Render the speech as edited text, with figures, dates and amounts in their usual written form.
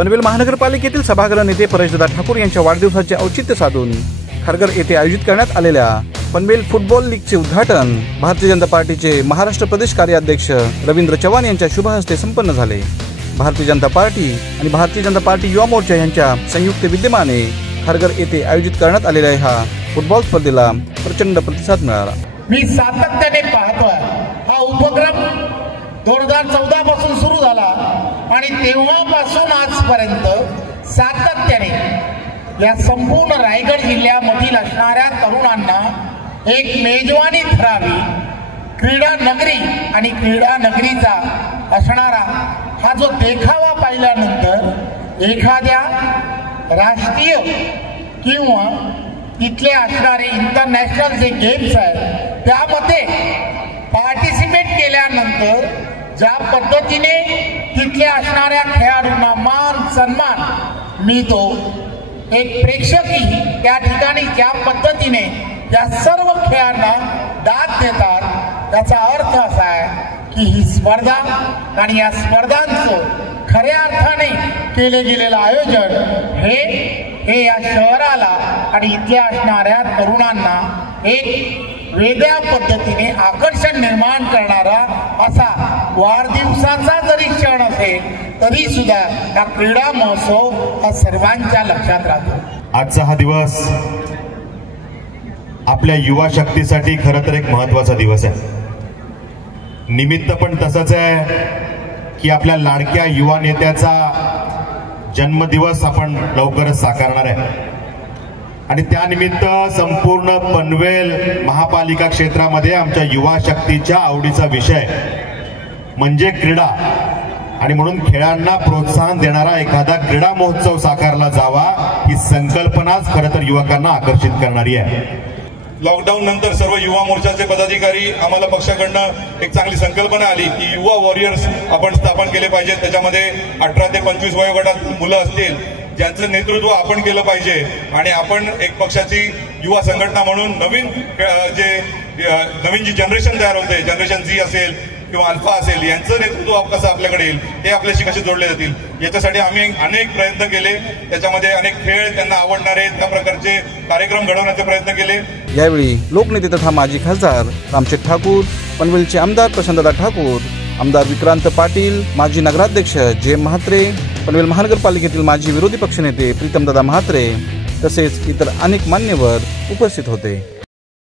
पनवेल महानगरपालिकेतील सभागृह नेते परेशदादा ठाकूर यांच्या वाढदिवसाचे औचित्य साधून खारघर येथे आयोजित करण्यात आलेल्या पनवेल फुटबॉल लीगचे उद्घाटन भारतीय जनता पार्टीचे महाराष्ट्र प्रदेश कार्याध्यक्ष रवींद्र चव्हाण यांच्या शुभ हस्ते संपन्न झाले। भारतीय जनता पार्टी आणि भारतीय जनता पार्टी युवा मोर्चा यांच्या संयुक्त विद्यमाने खारघर येथे आयोजित करण्यात आलेल्या ह्या फुटबॉल स्पर्धेला प्रचंड प्रतिसाद मिळाला। मी सातत्याने पाहतोय हा उपक्रम 2014 पासून सुरू झाला आणि तेव्हापासून आजपर्यंत सातत्याने या संपूर्ण रायगड जिल्ह्यामधील असणाऱ्या तरुणांना एक मेजवानी ठरावी, क्रीडा नगरी आणि क्रीडा नगरीचा असणारा हा जो देखावा पाहिल्यानंतर एखाद्या राष्ट्रीय किंवा तिथले असणारे इंटरनॅशनल जे गेम्स आहेत त्यामध्ये पार्टिसिपेट केल्यानंतर ज्या पद्धतीने तिथले असणाऱ्या खेळाडूंना मान सन्मान मिळतो, एक प्रेक्षकही त्या ठिकाणी ज्या पद्धतीने या सर्व खेळांना दाद देतात, त्याचा अर्थ असा आहे की ही स्पर्धा आणि या स्पर्धांचं खऱ्या अर्थाने केले गेलेलं आयोजन हे या शहराला आणि इथे असणाऱ्या तरुणांना एक वेगळ्या पद्धतीने आकर्षण निर्माण करणारा असा वाढदिवसाचा जरी क्षण असेल तरी सुद्धा हा क्रीडा महोत्सव हा सर्वांच्या लक्षात राहतो। आजचा हा दिवस आपल्या युवा शक्तीसाठी खरं तर एक महत्त्वाचा दिवस आहे। निमित्त पण तसंच आहे की आपल्या लाडक्या युवा नेत्याचा जन्मदिवस आपण लवकरच साकारणार आहे आणि त्यानिमित्त संपूर्ण पनवेल महापालिका क्षेत्रामध्ये आमच्या युवा शक्तीच्या आवडीचा विषय म्हणजे क्रीडा आणि म्हणून खेळांना प्रोत्साहन देणारा एखादा क्रीडा महोत्सव साकारला जावा ही संकल्पनाच खरं तर युवकांना आकर्षित करणारी आहे। लॉकडाऊन नंतर सर्व युवा मोर्चाचे पदाधिकारी आम्हाला पक्षाकडनं एक चांगली संकल्पना आली की युवा वॉरियर्स आपण स्थापन केले पाहिजेत। त्याच्यामध्ये 18 ते 25 वयोगटात मुलं असतील ज्यांचं नेतृत्व आपण केलं पाहिजे आणि आपण एक पक्षाची युवा संघटना म्हणून नवीन जी जनरेशन तयार होते, जनरेशन Z असेल किंवा अल्फा असेल, यांचं नेतृत्व कसं आपल्याकडे येईल, ते आपल्याशी कसे जोडले जातील याच्यासाठी आम्ही अनेक प्रयत्न केले। त्याच्यामध्ये अनेक खेळ त्यांना आवडणारे त्या प्रकारचे कार्यक्रम घडवण्याचे प्रयत्न केले। यावेळी लोकनेते तथा माजी खासदार रामशेठ ठाकूर, पनवेलचे आमदार प्रशांतदादा ठाकूर, आमदार विक्रांत पाटील, माजी नगराध्यक्ष जे म्हात्रे, पनवेल महानगरपालिकेतील माजी विरोधी पक्षनेते प्रीतमदादा म्हात्रे तसेच इतर अनेक मान्यवर उपस्थित होते।